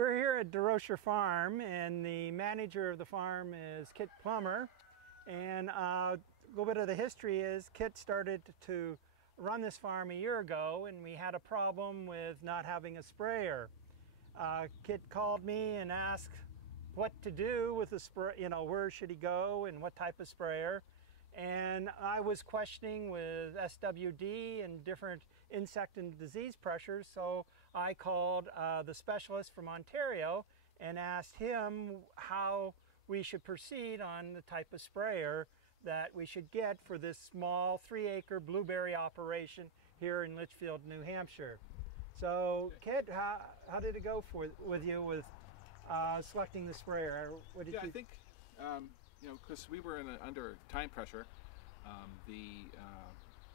We're here at DeRocher Farm, and the manager of the farm is Kit Plummer. And a little bit of the history is Kit started to run this farm a year ago, and we had a problem with not having a sprayer. Kit called me and asked what to do with the spray, where should he go and what type of sprayer. And I was questioning with SWD and different insect and disease pressures, so I called the specialist from Ontario and asked him how we should proceed on the type of sprayer that we should get for this small 3-acre blueberry operation here in Litchfield, New Hampshire. So, Kit, how did it go with you with selecting the sprayer? What did you I think because we were under time pressure, the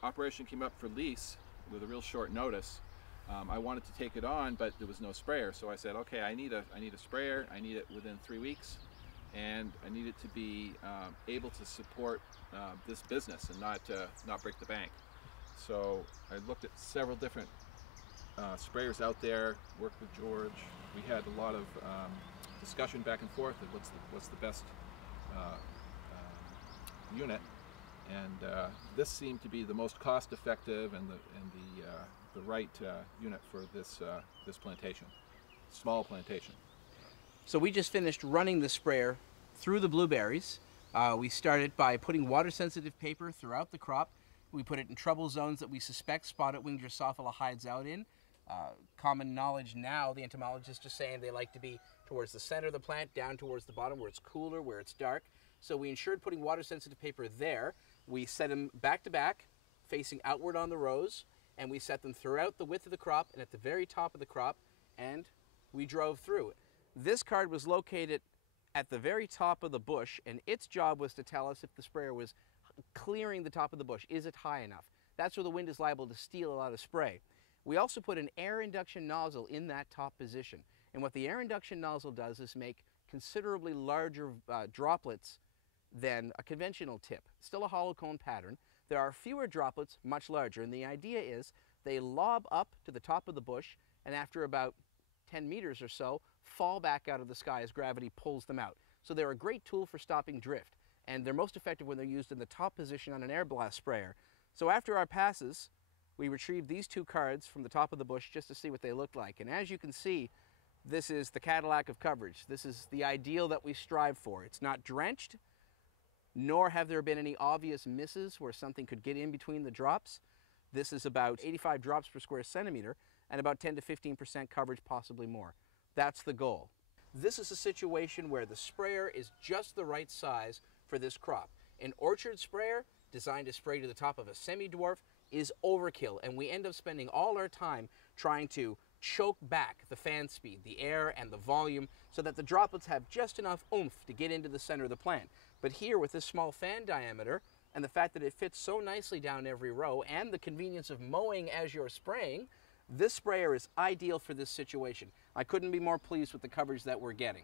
operation came up for lease with a real short notice. I wanted to take it on, but there was no sprayer, so I said, okay, I need a sprayer. I need it within 3 weeks, and I need it to be able to support this business and not break the bank. So I looked at several different sprayers out there, worked with George. We had a lot of discussion back and forth of what's the best unit, and this seemed to be the most cost-effective and the right unit for this plantation, small plantation. So we just finished running the sprayer through the blueberries. We started by putting water-sensitive paper throughout the crop. We put it in trouble zones that we suspect spotted-winged Drosophila hides out in. Common knowledge now, the entomologists are saying they like to be towards the center of the plant, down towards the bottom where it's cooler, where it's dark. So we ensured putting water-sensitive paper there. We set them back to back, facing outward on the rows, and we set them throughout the width of the crop and at the very top of the crop, and we drove through it. This card was located at the very top of the bush, and its job was to tell us if the sprayer was clearing the top of the bush. Is it high enough? That's where the wind is liable to steal a lot of spray. We also put an air induction nozzle in that top position. And what the air induction nozzle does is make considerably larger droplets than a conventional tip. Still a hollow cone pattern. There are fewer droplets, much larger, and the idea is they lob up to the top of the bush, and after about 10 meters or so, fall back out of the sky as gravity pulls them out. So they're a great tool for stopping drift, and they're most effective when they're used in the top position on an air blast sprayer. So after our passes, we retrieved these 2 cards from the top of the bush just to see what they looked like. And as you can see, this is the Cadillac of coverage. This is the ideal that we strive for. It's not drenched, nor have there been any obvious misses where something could get in between the drops. This is about 85 drops per square centimeter and about 10 to 15% coverage, possibly more. That's the goal. This is a situation where the sprayer is just the right size for this crop. An orchard sprayer designed to spray to the top of a semi-dwarf is overkill, and we end up spending all our time trying to choke back the fan speed, the air and the volume, so that the droplets have just enough oomph to get into the center of the plant. But here, with this small fan diameter and the fact that it fits so nicely down every row and the convenience of mowing as you're spraying, this sprayer is ideal for this situation. I couldn't be more pleased with the coverage that we're getting.